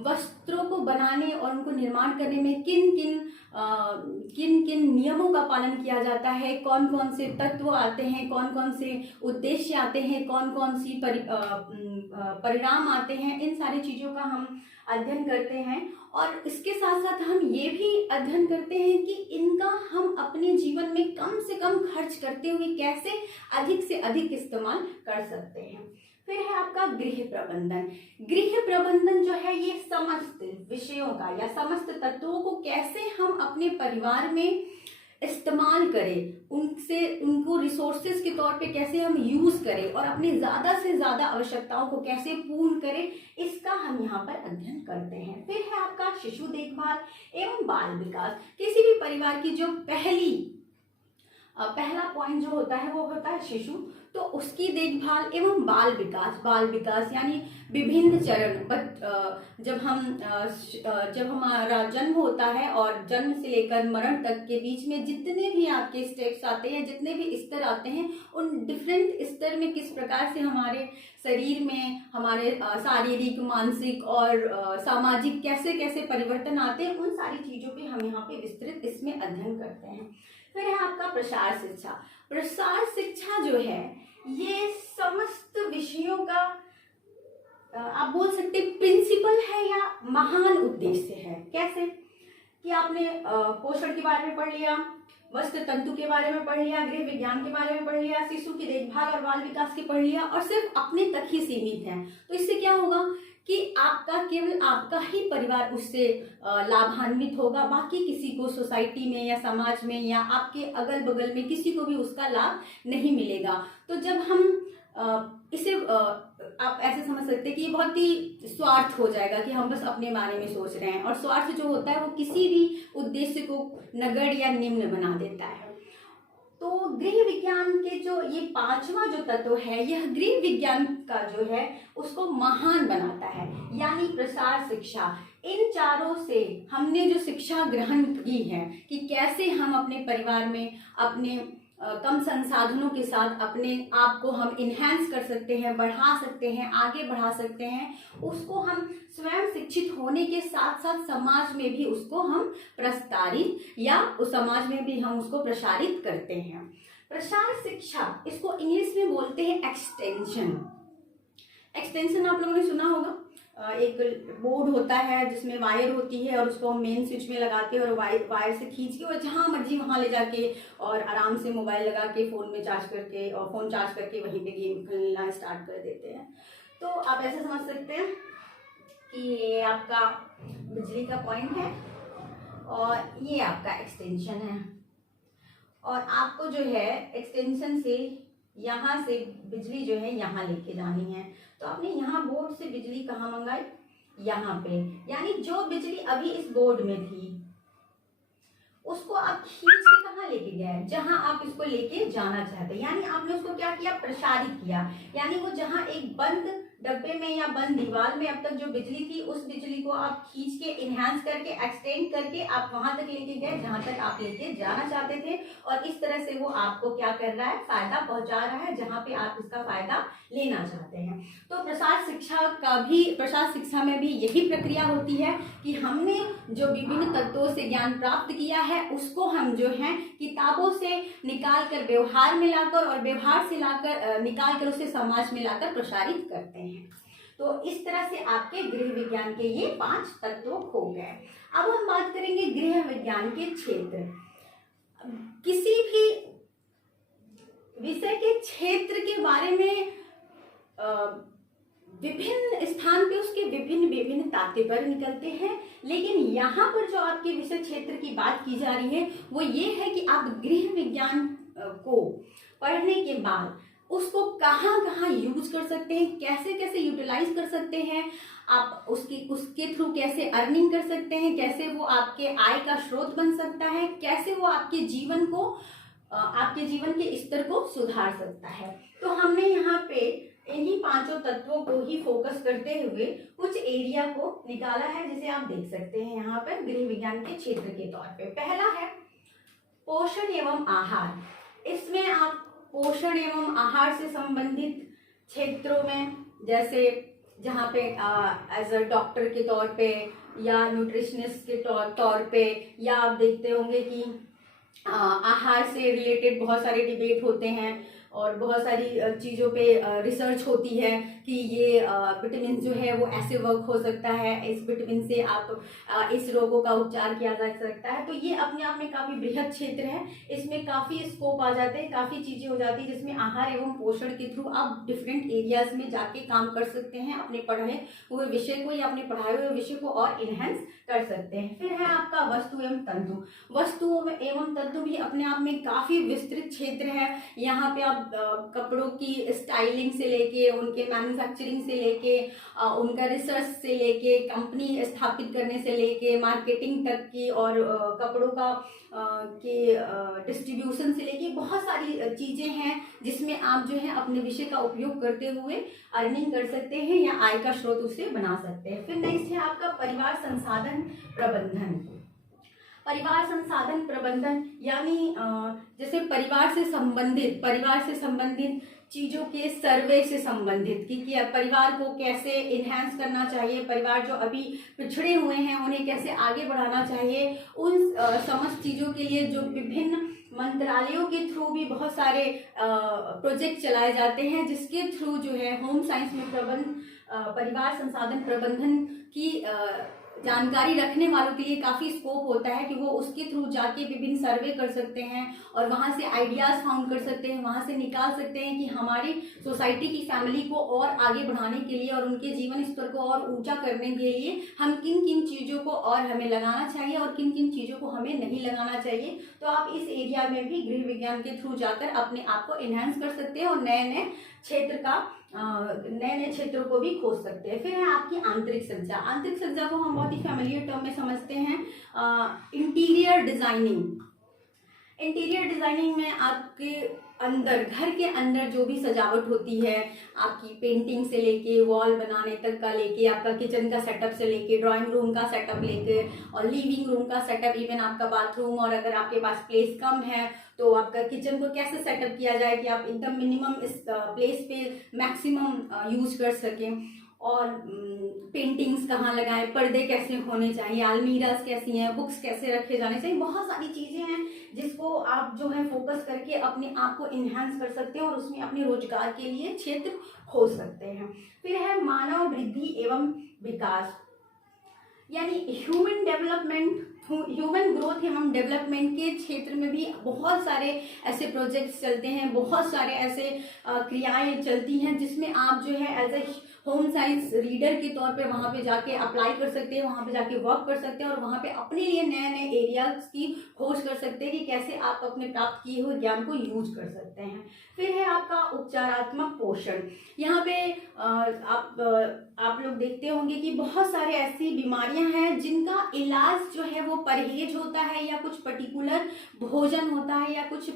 वस्त्रों को बनाने और उनको निर्माण करने में किन किन नियमों का पालन किया जाता है, कौन कौन से तत्व आते हैं, कौन कौन से उद्देश्य आते हैं, कौन कौन सी परिणाम आते हैं, इन सारी चीज़ों का हम अध्ययन करते हैं। और इसके साथ साथ हम ये भी अध्ययन करते हैं कि इनका हम अपने जीवन में कम से कम खर्च करते हुए कैसे अधिक से अधिक इस्तेमाल कर सकते हैं। फिर है आपका गृह प्रबंधन। गृह प्रबंधन जो है ये समस्त विषयों का या समस्त तत्वों को कैसे हम अपने परिवार में इस्तेमाल करें, उनको रिसोर्सेज के तौर पे कैसे हम यूज करें और अपनी ज़्यादा से ज़्यादा आवश्यकताओं को कैसे पूर्ण करें, इसका हम यहाँ पर अध्ययन करते हैं। फिर है आपका शिशु देखभाल एवं बाल विकास। किसी भी परिवार की जो पहला पॉइंट जो होता है वो होता है शिशु, तो उसकी देखभाल एवं बाल विकास यानी विभिन्न चरण। जब हमारा जन्म होता है और जन्म से लेकर मरण तक के बीच में जितने भी आपके स्टेप्स आते हैं, जितने भी स्तर आते हैं, उन डिफरेंट स्तर में किस प्रकार से हमारे शरीर में हमारे शारीरिक, मानसिक और सामाजिक कैसे कैसे परिवर्तन आते हैं, उन सारी चीज़ों पे हम यहाँ पे विस्तृत इसमें अध्ययन करते हैं। फिर है आपका प्रसार शिक्षा। प्रसार शिक्षा जो है ये समस्त विषयों का आप बोल सकते प्रिंसिपल है या महान उद्देश्य है। कैसे कि आपने पोषण के बारे में पढ़ लिया, वस्त्र तंतु के बारे में पढ़ लिया, गृह विज्ञान के बारे में पढ़ लिया, शिशु की देखभाल और बाल विकास की पढ़ लिया और सिर्फ अपने तक ही सीमित है, तो इससे क्या होगा कि केवल आपका ही परिवार उससे लाभान्वित होगा, बाकी किसी को सोसाइटी में या समाज में या आपके अगल बगल में किसी को भी उसका लाभ नहीं मिलेगा। तो जब हम इसे आप ऐसे समझ सकते हैं कि ये बहुत ही स्वार्थ हो जाएगा कि हम बस अपने बारे में सोच रहे हैं, और स्वार्थ जो होता है वो किसी भी उद्देश्य को नगण्य या निम्न बना देता है। तो गृह विज्ञान के जो ये पांचवा जो तत्व है, यह गृह विज्ञान का जो है उसको महान बनाता है, यानी प्रसार शिक्षा। इन चारों से हमने जो शिक्षा ग्रहण की है कि कैसे हम अपने परिवार में अपने कम संसाधनों के साथ अपने आप को हम इन्हेंस कर सकते हैं, बढ़ा सकते हैं, आगे बढ़ा सकते हैं, उसको हम स्वयं शिक्षित होने के साथ साथ समाज में भी उसको हम प्रसारित या उस समाज में भी हम उसको प्रसारित करते हैं। प्रसार शिक्षा, इसको इंग्लिश में बोलते हैं एक्सटेंशन। एक्सटेंशन आप लोगों ने सुना होगा, एक बोर्ड होता है जिसमें वायर होती है और उसको हम मेन स्विच में लगाते हैं और वायर से खींच के और जहाँ मर्जी वहाँ ले जाके और आराम से मोबाइल लगा के फ़ोन में चार्ज करके और फ़ोन चार्ज करके वहीं पे गेम खेलना स्टार्ट कर देते हैं। तो आप ऐसे समझ सकते हैं कि ये आपका बिजली का पॉइंट है और ये आपका एक्सटेंशन है, और आपको जो है एक्सटेंशन से यहाँ से बिजली जो है यहाँ लेके जानी है। तो आपने यहाँ बोर्ड से बिजली कहाँ मंगाई, यहाँ पे, यानी जो बिजली अभी इस बोर्ड में थी उसको आप खींच के कहाँ लेके गए, जहां आप इसको लेके जाना चाहते हैं, यानी आपने उसको क्या किया, प्रसारित किया। यानी वो जहां एक बंद डब्बे में या बंद दीवार में अब तक जो बिजली थी उस बिजली को आप खींच के इनहेंस करके एक्सटेंड करके आप वहां तक लेके गए जहां तक आप लेके जाना चाहते थे, और इस तरह से वो आपको क्या कर रहा है, फायदा पहुंचा रहा है जहां पे आप इसका फायदा लेना चाहते हैं। तो प्रसार शिक्षा में भी यही प्रक्रिया होती है कि हमने जो विभिन्न तत्वों से ज्ञान प्राप्त किया है उसको हम जो है किताबों से निकाल कर व्यवहार में लाकर और व्यवहार से लाकर निकाल कर उसे समाज में लाकर प्रसारित करते हैं। तो इस तरह से आपके गृह विज्ञान के ये 5 तत्व हो गए। अब हम बात करेंगे गृह विज्ञान के क्षेत्र। किसी भी विषय के क्षेत्र के बारे में विभिन्न स्थान पे उसके विभिन्न तात्पर्य निकलते हैं, लेकिन यहाँ पर जो आपके विषय क्षेत्र की बात की जा रही है वो ये है कि आप गृह विज्ञान को पढ़ने के बाद उसको कहाँ यूज कर सकते हैं, कैसे कैसे यूटिलाइज कर सकते हैं, आप उसके थ्रू कैसे अर्निंग कर सकते हैं, कैसे वो आपके आय का स्रोत बन सकता है, कैसे वो आपके जीवन के स्तर को सुधार सकता है। तो हमने यहाँ पे इन्हीं 5 तत्वों को ही फोकस करते हुए कुछ एरिया को निकाला है, जिसे आप देख सकते हैं यहाँ पर गृह विज्ञान के क्षेत्र के तौर पे। पहला है पोषण एवं आहार। इसमें आप पोषण एवं आहार से संबंधित क्षेत्रों में जैसे जहाँ पे एज अ डॉक्टर के तौर पे या न्यूट्रिशनिस्ट के तौर पे, या आप देखते होंगे कि आहार से रिलेटेड बहुत सारे डिबेट होते हैं और बहुत सारी चीज़ों पे रिसर्च होती है कि ये विटामिन जो है वो ऐसे वर्क हो सकता है, इस विटामिन से आप इस रोगों का उपचार किया जा सकता है। तो ये अपने आप में काफ़ी बृहद क्षेत्र है, इसमें काफ़ी स्कोप आ जाते हैं, काफ़ी चीज़ें हो जाती है जिसमें आहार एवं पोषण के थ्रू आप डिफरेंट एरियाज में जाके काम कर सकते हैं, अपने पढ़े हुए विषय को या अपने पढ़ाए हुए विषय को और इन्हेंस कर सकते हैं। फिर है आपका वस्तु एवं तंतु। वस्तु एवं तंतु भी अपने आप में काफ़ी विस्तृत क्षेत्र है। यहाँ पे आप कपड़ों की स्टाइलिंग से लेके, उनके मैन्युफैक्चरिंग से लेके, उनका रिसर्च से लेके, कंपनी स्थापित करने से लेके, मार्केटिंग तक की, और कपड़ों का के डिस्ट्रीब्यूशन से लेके बहुत सारी चीज़ें हैं जिसमें आप जो है अपने विषय का उपयोग करते हुए अर्निंग कर सकते हैं या आय का स्रोत उसे बना सकते हैं। फिर नेक्स्ट है आपका परिवार संसाधन प्रबंधन। परिवार संसाधन प्रबंधन यानी जैसे परिवार से संबंधित चीज़ों के सर्वे से संबंधित कि परिवार को कैसे इन्हेंस करना चाहिए, परिवार जो अभी पिछड़े हुए हैं उन्हें कैसे आगे बढ़ाना चाहिए, उन समस्त चीज़ों के लिए जो विभिन्न मंत्रालयों के थ्रू भी बहुत सारे प्रोजेक्ट चलाए जाते हैं, जिसके थ्रू जो है होम साइंस में परिवार संसाधन प्रबंधन की जानकारी रखने वालों के लिए काफ़ी स्कोप होता है कि वो उसके थ्रू जाके विभिन्न सर्वे कर सकते हैं और वहाँ से आइडियाज़ फाउंड कर सकते हैं, वहाँ से निकाल सकते हैं कि हमारी सोसाइटी की फैमिली को और आगे बढ़ाने के लिए और उनके जीवन स्तर को और ऊंचा करने के लिए हम किन किन चीज़ों को और हमें लगाना चाहिए और किन किन चीज़ों को हमें नहीं लगाना चाहिए। तो आप इस एरिया में भी गृह विज्ञान के थ्रू जाकर अपने आप को इन्हेंस कर सकते हैं और नए नए क्षेत्रों को भी खोज सकते हैं। फिर है आपकी आंतरिक सज्जा। आंतरिक सज्जा को हम बहुत ही फैमिलियर टर्म में समझते हैं। इंटीरियर डिजाइनिंग में आपके अंदर, घर के अंदर जो भी सजावट होती है, आपकी पेंटिंग से लेके वॉल बनाने तक का लेके, आपका किचन का सेटअप से लेके, ड्राइंग रूम का सेटअप लेके और लिविंग रूम का सेटअप, इवन आपका बाथरूम, और अगर आपके पास प्लेस कम है तो आपका किचन को कैसे सेटअप किया जाए कि आप एकदम मिनिमम इस प्लेस पे मैक्सिमम यूज कर सकें, और पेंटिंग्स कहाँ लगाएं, पर्दे कैसे होने चाहिए, अलमीराज कैसी हैं, बुक्स कैसे रखे जाने चाहिए, बहुत सारी चीज़ें हैं जिसको आप जो है फोकस करके अपने आप को इन्हांस कर सकते हैं और उसमें अपने रोजगार के लिए क्षेत्र खोज सकते हैं। फिर है मानव वृद्धि एवं विकास, यानी ह्यूमन ग्रोथ एवं डेवलपमेंट के क्षेत्र में भी बहुत सारे ऐसे प्रोजेक्ट्स चलते हैं, बहुत सारे ऐसे क्रियाएं चलती हैं जिसमें आप जो है as a home science reader के तौर पे वहाँ पे जाके अप्लाई कर सकते हैं, वहाँ पे जाके वर्क कर सकते हैं और वहाँ पे अपने लिए नए नए एरियाज की खोज कर सकते हैं कि कैसे आप अपने प्राप्त किए हुए ज्ञान को यूज कर सकते हैं। फिर है आपका उपचारात्मक पोषण। यहाँ पे आप लोग देखते होंगे कि बहुत सारे ऐसी बीमारियां हैं जिनका इलाज जो है वो परहेज होता है या कुछ पर्टिकुलर भोजन होता है या कुछ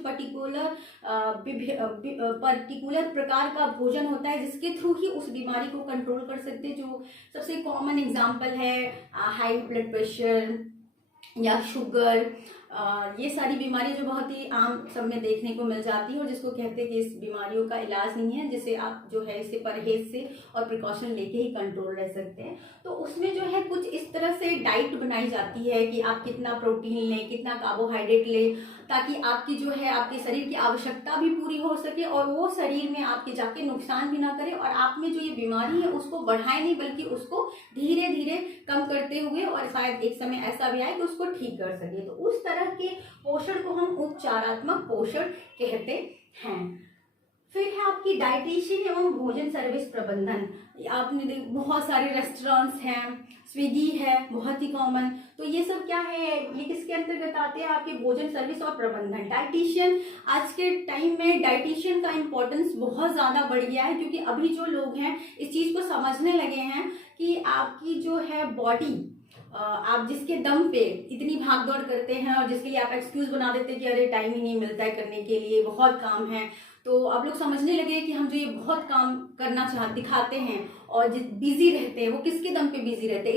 पर्टिकुलर प्रकार का भोजन होता है जिसके थ्रू ही उस बीमारी को कंट्रोल कर सकते हैं। जो सबसे कॉमन एग्जांपल है हाई ब्लड प्रेशर या शुगर, ये सारी बीमारी जो बहुत ही आम सब में देखने को मिल जाती है और जिसको कहते हैं कि इस बीमारियों का इलाज नहीं है, जिसे आप जो है इसे परहेज से और प्रिकॉशन लेके ही कंट्रोल रह सकते हैं। तो उसमें जो है कुछ इस तरह से डाइट बनाई जाती है कि आप कितना प्रोटीन लें, कितना कार्बोहाइड्रेट लें, ताकि आपकी जो है आपके शरीर की आवश्यकता भी पूरी हो सके और वो शरीर में आपके जाके नुकसान भी ना करे और आप में जो ये बीमारी है उसको बढ़ाए नहीं बल्कि उसको धीरे धीरे कम करते हुए और शायद एक समय ऐसा भी आए कि उसको ठीक कर सके। तो उस तरह के पोषण को हम उपचारात्मक पोषण कहते हैं। फिर है आपकी डाइटिशियन एवं भोजन सर्विस प्रबंधन। आपने बहुत सारे रेस्टोरेंट्स हैं, स्विगी है बहुत ही कॉमन, तो ये सब क्या है, ये किसके अंतर्गत आते हैं, आपके भोजन सर्विस और प्रबंधन। डाइटिशियन, आज के टाइम में डाइटिशियन का इम्पोर्टेंस बहुत ज़्यादा बढ़ गया है क्योंकि अभी जो लोग हैं इस चीज़ को समझने लगे हैं कि आपकी जो है बॉडी, आप जिसके दम पे इतनी भाग दौड़ करते हैं और जिसके लिए आप एक्सक्यूज बना देते हैं कि अरे टाइम ही नहीं मिलता है करने के लिए, बहुत काम है, तो अब लोग समझने लगे कि हम जो ये बहुत काम करना दिखाते हैं और जिस बिजी रहते हैं वो किसके दम पे बिजी रहते हैं,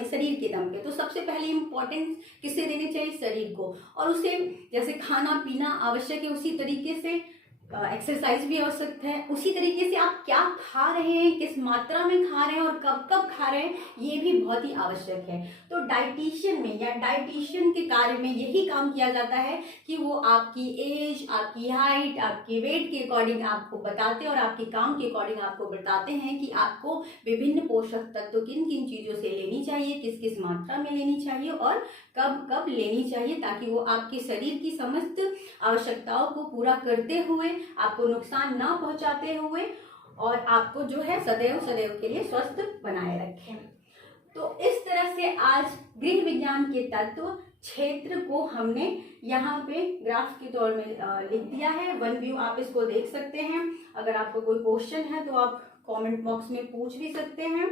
इस शरीर के दम पे। तो सबसे पहले इम्पोर्टेंस किससे देनी चाहिए, शरीर को, और उसे जैसे खाना पीना आवश्यक है उसी तरीके से एक्सरसाइज भी आवश्यक है। उसी तरीके से आप क्या खा रहे हैं, किस मात्रा में खा रहे हैं और कब कब खा रहे हैं, ये भी बहुत ही आवश्यक है। तो डाइटिशियन में या डाइटिशियन के कार्य में यही काम किया जाता है कि वो आपकी एज, आपकी हाइट, आपके वेट के अकॉर्डिंग आपको बताते हैं और आपके काम के अकॉर्डिंग आपको बताते हैं कि आपको विभिन्न पोषक तत्व किन किन चीज़ों से लेनी चाहिए, किस किस मात्रा में लेनी चाहिए और कब कब लेनी चाहिए, ताकि वो आपके शरीर की समस्त आवश्यकताओं को पूरा करते हुए, आपको नुकसान ना पहुंचाते हुए और आपको जो है सदैव सदैव के लिए स्वस्थ बनाए रखें। तो इस तरह से आज गृह विज्ञान के तत्व क्षेत्र को हमने यहाँ पे ग्राफ के तौर में लिख दिया है। वन व्यू आप इसको देख सकते हैं। अगर आपको कोई क्वेश्चन है तो आप कमेंट बॉक्स में पूछ भी सकते हैं।